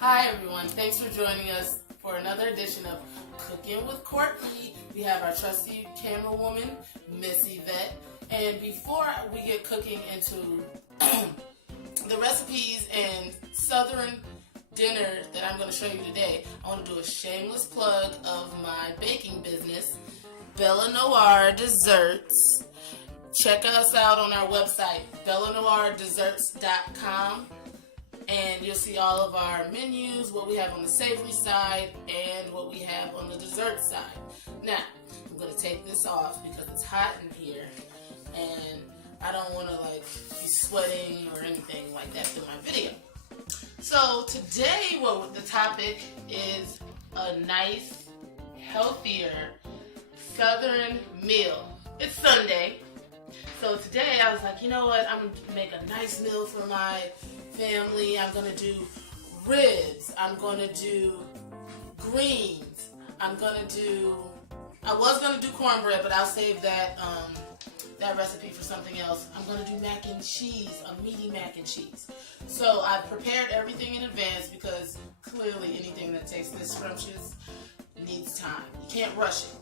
Hi everyone, thanks for joining us for another edition of Cooking with Courtney. We have our trusty camera woman, Miss Yvette. And before we get cooking into the recipes and southern dinner that I'm going to show you today, I want to do a shameless plug of my baking business, Bella Noir Desserts. Check us out on our website, bellanoirdesserts.com. And you'll see all of our menus, what we have on the savory side, and what we have on the dessert side. Now, I'm going to take this off because it's hot in here, and I don't want to be sweating or anything like that through my video. So today, the topic is a nice, healthier Southern meal. It's Sunday, so today I was like, you know what, I'm going to make a nice meal for my family. I'm going to do ribs. I'm going to do greens. I was going to do cornbread, but I'll save that recipe for something else. I'm going to do mac and cheese, a meaty mac and cheese. So I've prepared everything in advance because clearly anything that tastes this scrumptious needs time. You can't rush it.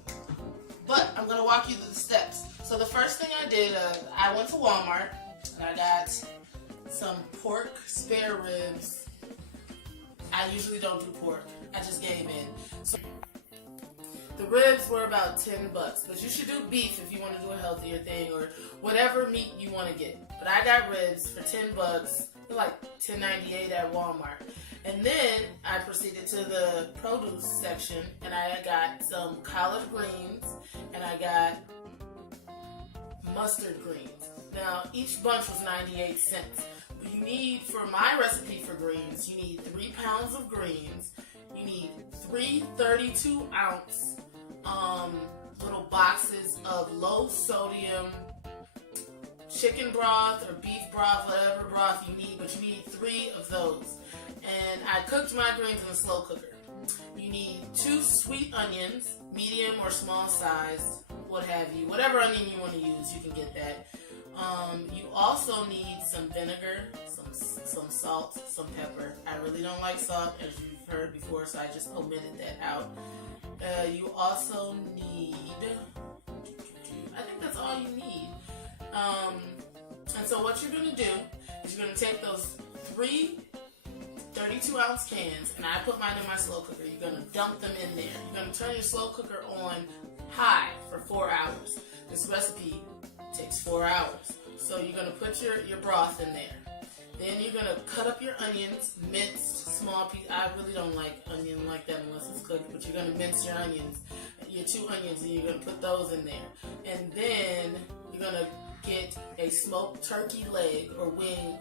But I'm going to walk you through the steps. So the first thing I did, I went to Walmart and I got some pork spare ribs. I usually don't do pork. I just gave in. So the ribs were about $10, but you should do beef if you want to do a healthier thing or whatever meat you want to get. But I got ribs for $10. They're like $10.98 at Walmart. And then I proceeded to the produce section and I got some collard greens and I got mustard greens. Now, each bunch was 98 cents. You need, for my recipe for greens, you need 3 pounds of greens. You need 3 32-ounce little boxes of low sodium chicken broth or beef broth, whatever broth you need, but you need 3 of those. And I cooked my greens in a slow cooker. You need 2 sweet onions, medium or small size, what have you. Whatever onion you want to use, you can get that. You also need some vinegar, some salt, some pepper. I really don't like salt, as you've heard before, so I just omitted that out. You also need, I think that's all you need. And so what you're going to do is you're going to take those 3 32-ounce cans, and I put mine in my slow cooker. You're going to dump them in there. You're going to turn your slow cooker on high for 4 hours. This recipe takes 4 hours. So you're going to put your broth in there. Then you're going to cut up your onions, minced small pieces. I really don't like onion like that unless it's cooked, but you're going to mince your onions, your 2 onions, and you're going to put those in there. And then you're going to get a smoked turkey leg or wing.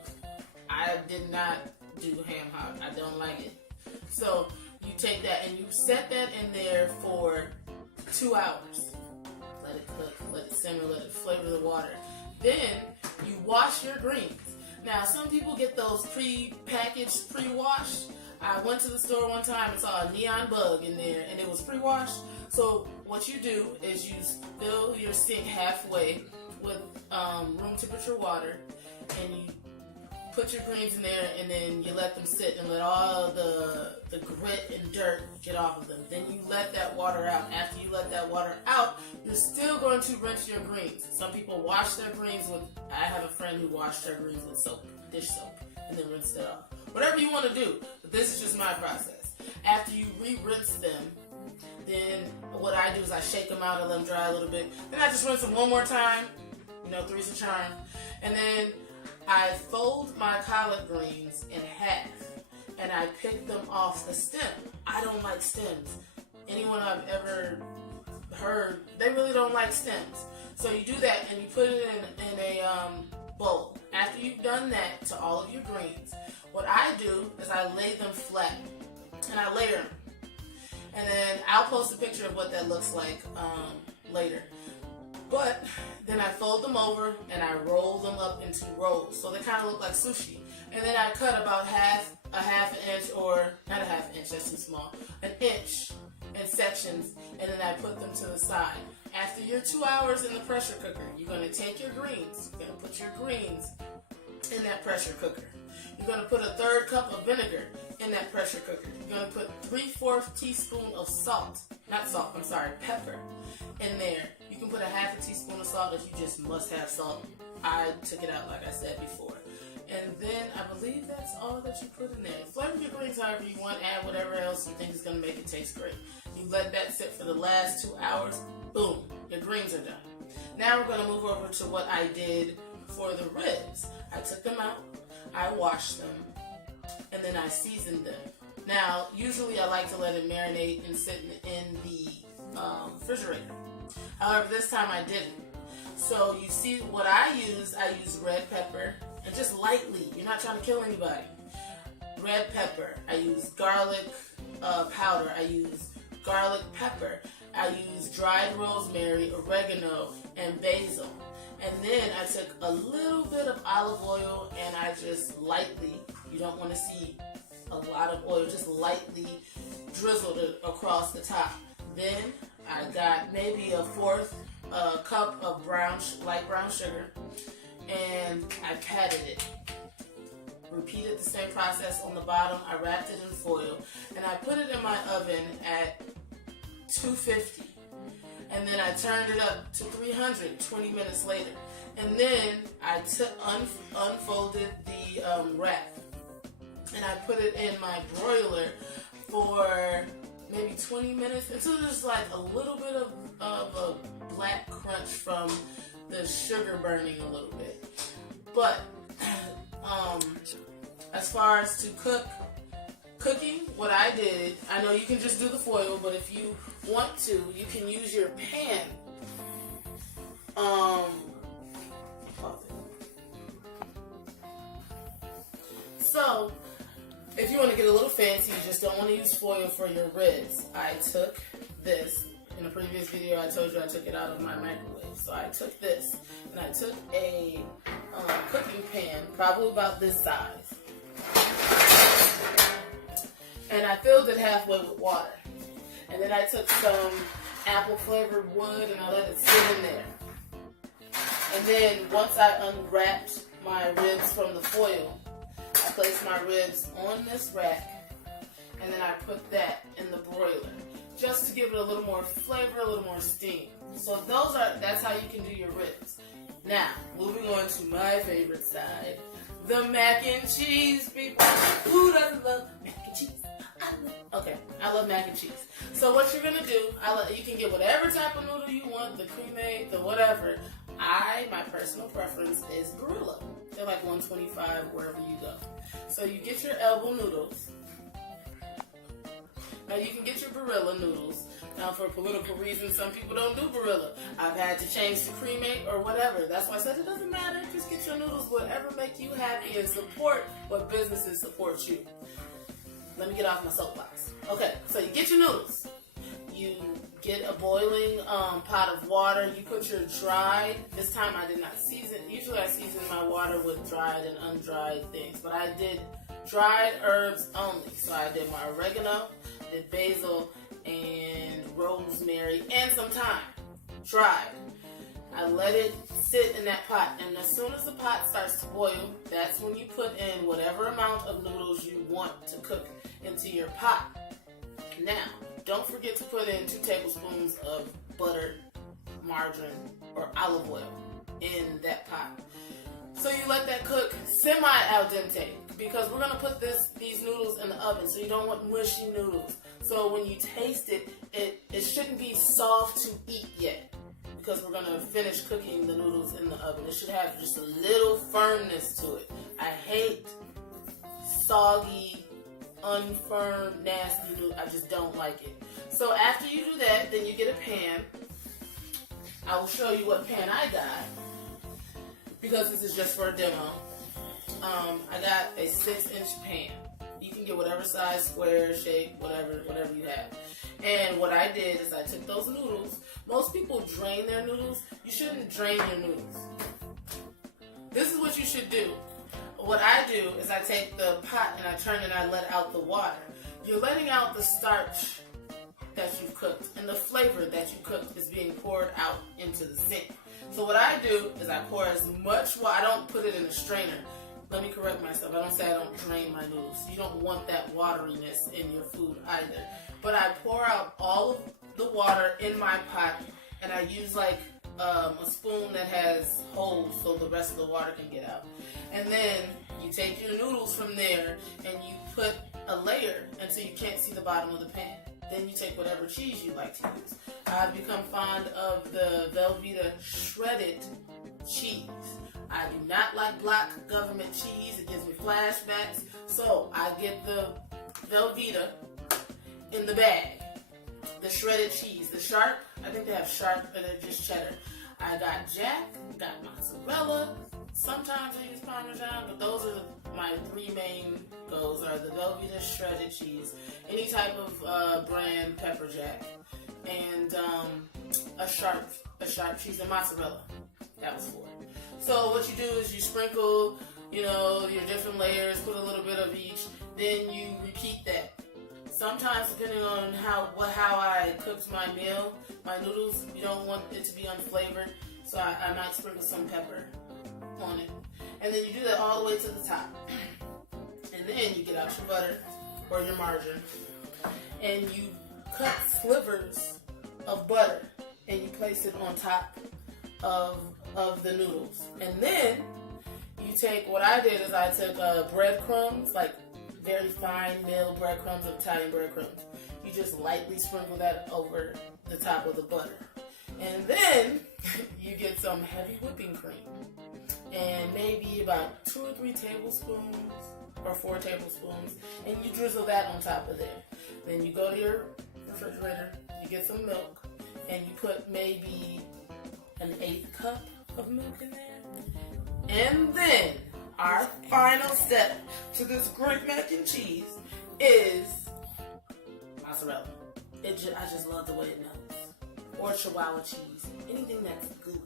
I did not do ham hock. I don't like it. So you take that and you set that in there for 2 hours. Let it cook, let it simmer, let it flavor the water. Then you wash your greens. Now, some people get those pre-packaged, pre-washed. I went to the store one time and saw a neon bug in there, and it was pre-washed. So what you do is you fill your sink halfway with room temperature water, and you put your greens in there, and then you let them sit and let all the grit and dirt get off of them. Then you let that water out. After you let that water out, you're still going to rinse your greens. Some people wash their greens with, I have a friend who washed her greens with soap, dish soap, and then rinsed it off. Whatever you want to do, but this is just my process. After you re-rinse them, then what I do is I shake them out and let them dry a little bit. Then I just rinse them one more time. Three's a charm. And then I fold my collard greens in half, and I pick them off the stem. I don't like stems. Anyone I've ever heard, they really don't like stems. So you do that, and you put it in a bowl. After you've done that to all of your greens, what I do is I lay them flat, and I layer them. And then I'll post a picture of what that looks like later. But then I fold them over and I roll them up into rolls. So they kind of look like sushi. And then I cut about a half an inch, or not a half inch, that's too small, an inch in sections, and then I put them to the side. After your 2 hours in the pressure cooker, you're going to take your greens, you're going to put your greens in that pressure cooker. You're going to put a 1/3 cup of vinegar in that pressure cooker. You're going to put 3/4 teaspoon of pepper in there. You can put a 1/2 teaspoon of salt if you just must have salt. I took it out like I said before. And then I believe that's all that you put in there. Flavor your greens however you want. Add whatever else you think is going to make it taste great. You let that sit for the last 2 hours. Boom, your greens are done. Now we're going to move over to what I did for the ribs. I took them out, I washed them, and then I seasoned them. Now, usually I like to let it marinate and sit in the refrigerator. However, this time I didn't. So you see what I use red pepper, and just lightly. You're not trying to kill anybody. Red pepper. I use garlic powder. I use garlic pepper. I use dried rosemary, oregano, and basil. And then I took a little bit of olive oil and I just lightly, you don't want to see a lot of oil, just lightly drizzled it across the top. Then I got maybe a 1/4 cup of light brown sugar, and I patted it. Repeated the same process on the bottom. I wrapped it in foil, and I put it in my oven at 250. And then I turned it up to 300 20 minutes later. And then I unfolded the wrap, and I put it in my broiler for maybe 20 minutes until there's like a little bit of a black crunch from the sugar burning a little bit. But as far as to cooking, what I did, I know you can just do the foil, but if you want to, you can use your pan. So, if you want to get a little fancy, you just don't want to use foil for your ribs. I took this. In a previous video, I told you I took it out of my microwave. So I took this, and I took a cooking pan, probably about this size, and I filled it halfway with water. And then I took some apple flavored wood and I let it sit in there. And then once I unwrapped my ribs from the foil, I placed my ribs on this rack, and then I put that in the broiler just to give it a little more flavor, a little more steam. So that's how you can do your ribs. Now, moving on to my favorite side, the mac and cheese, people. Who doesn't love mac and cheese? Okay, I love mac and cheese. So what you're gonna do, you can get whatever type of noodle you want, the cremate, the whatever. My personal preference is Barilla. They're like $1.25 wherever you go. So you get your elbow noodles. Now you can get your Barilla noodles. Now for political reasons, some people don't do Barilla. I've had to change to cremate or whatever. That's why I said it doesn't matter. Just get your noodles, whatever make you happy, and support what businesses support you. Let me get off my soapbox. Okay, so you get your noodles. You get a boiling pot of water. You put your dried, this time I did not season. Usually I season my water with dried and undried things, but I did dried herbs only. So I did my oregano, did basil, and rosemary, and some thyme, dried. I let it sit in that pot, and as soon as the pot starts to boil, that's when you put in whatever amount of noodles you want to cook into your pot. Now, don't forget to put in 2 tablespoons of butter, margarine, or olive oil in that pot. So you let that cook semi-al dente, because we're going to put these noodles in the oven, so you don't want mushy noodles. So when you taste it, it shouldn't be soft to eat yet, because we're going to finish cooking the noodles in the oven. It should have just a little firmness to it. I hate soggy, unfirm, nasty noodles. I just don't like it. So after you do that, then you get a pan. I will show you what pan I got, because this is just for a demo. I got a 6-inch pan. You can get whatever size, square, shape, whatever you have. And what I did is I took those noodles. Most people drain their noodles. You shouldn't drain your noodles. This is what you should do. What I do is I take the pot and I turn it and I let out the water. You're letting out the starch that you've cooked, and the flavor that you cooked is being poured out into the sink. So what I do is I pour as much water. I don't put it in a strainer. let me correct myself. I don't say I don't drain my noodles. You don't want that wateriness in your food either. But I pour out all of the water in my pot, and I use like a spoon that has holes so the rest of the water can get out. And then you take your noodles from there and you put a layer until you can't see the bottom of the pan. Then you take whatever cheese you like to use. I've become fond of the Velveeta shredded cheese. I do not like black government cheese. It gives me flashbacks. So I get the Velveeta in the bag. The shredded cheese. The Sharp, I think they have Sharp, but they're just cheddar. I got Jack, got mozzarella. Sometimes I use Parmesan, but those are my three main goes are the Velveeta shredded cheese, any type of brand pepper jack, and a sharp cheese and mozzarella. That was 4. So what you do is you sprinkle, your different layers, put a little bit of each, then you repeat that. Sometimes, depending on how I cooked my meal, my noodles, you don't want it to be unflavored, so I might sprinkle some pepper on it. And then you do that all the way to the top. And then you get out your butter or your margarine, and you cut slivers of butter, and you place it on top of the noodles. And then you take, what I did is I took breadcrumbs, like very fine milled breadcrumbs of Italian breadcrumbs. You just lightly sprinkle that over the top of the butter. And then you get some heavy whipping cream. And maybe about 2 or 3 tablespoons or 4 tablespoons. And you drizzle that on top of there. Then you go to your refrigerator, you get some milk, and you put maybe an 1/8 cup of milk in there. And then our final step to this great mac and cheese is mozzarella. I just love the way it melts. Or Chihuahua cheese, anything that's gooey.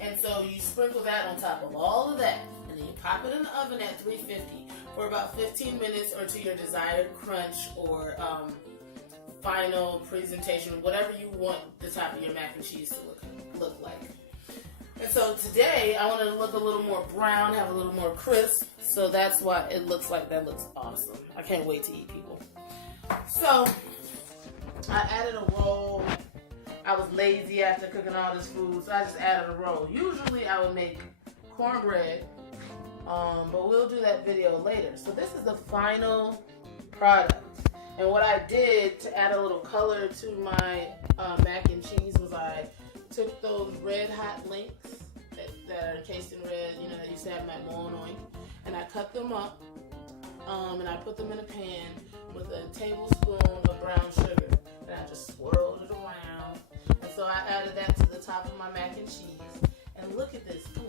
And so you sprinkle that on top of all of that, and then you pop it in the oven at 350 for about 15 minutes or to your desired crunch or final presentation, whatever you want the top of your mac and cheese to look like. And so today I want it to look a little more brown, have a little more crisp, so that's why it looks like that. Looks awesome. I can't wait to eat, people. So I added a roll. I was lazy after cooking all this food, so I just added a roll. Usually I would make cornbread, but we'll do that video later. So this is the final product. And what I did to add a little color to my mac and cheese was I took those red hot links that are encased in red, that used to have my Moanoi, and I cut them up, and I put them in a pan with a tablespoon of brown sugar, and I just swirled it around. And so I added that to the top of my mac and cheese. And look at this. Come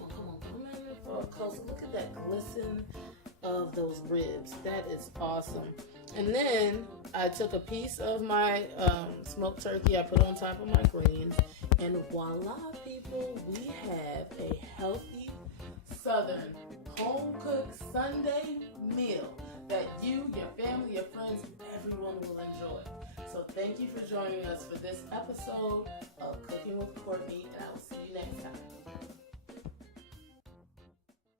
in here for a closer. Look at that glisten of those ribs. That is awesome. And then I took a piece of my smoked turkey. I put it on top of my greens. And voila, people, we have a healthy, southern, home-cooked Sunday meal that you, your family, your friends, everyone will enjoy. So thank you for joining us for this episode of Cooking with Courtney, and I will see you next time.